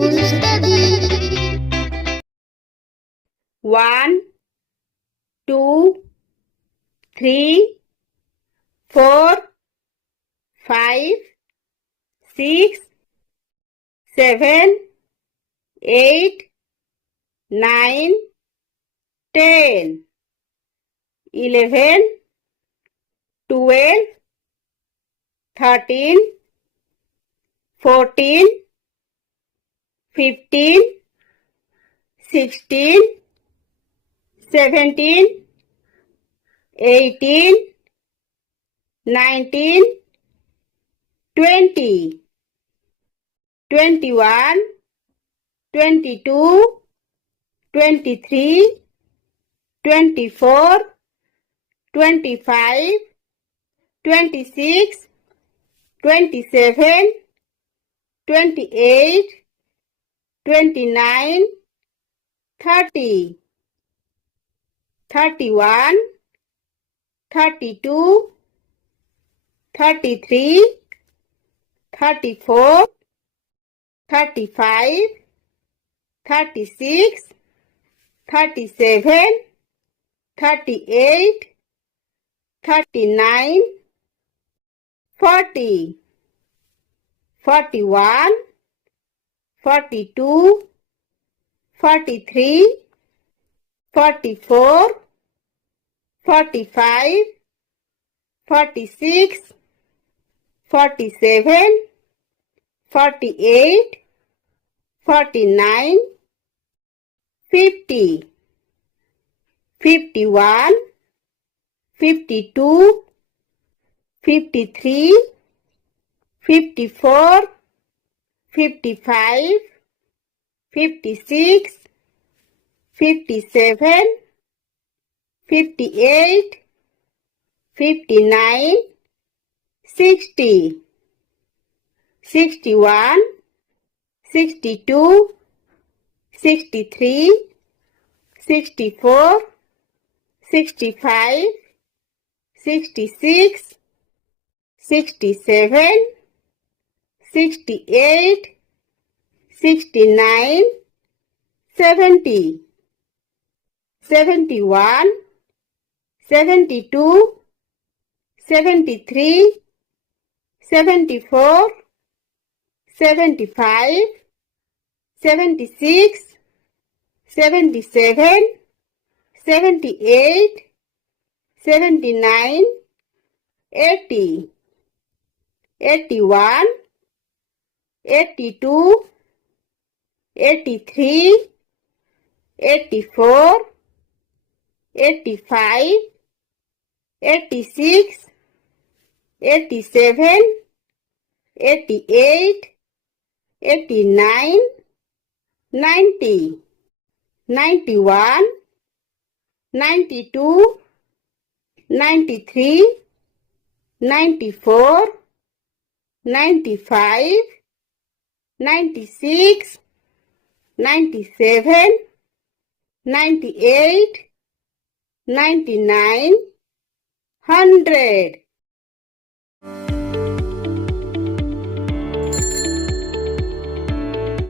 to study. 1, 2, 3, 4, 5, 6, 7, 8, 9, 10, 11, 12, 13, 14, 15, 16, 17, 18, 19, 20, 21, 22, 23, 24, 25, 26, 27, 28, 29, 30, 31, 32, 33, 34, 35, 36, 37, 38, 39, 40, 41, 42, 43, 44, 45, 46, 47, 48, 49, 50, 51, 52, 53, 54, 55, 56, 57, 58, 59, 60, 61, 62, 63, 64, 65, 66, 67, 68, 69, 70, 71, 72, 73, 74, 75, 76, 77, 78, 79, 80, 81, 82, 83, 84, 85, 86, 87, 88, 89, 90, 91, 92, 93, 94, 95, 96, 97, 98, 99, 100.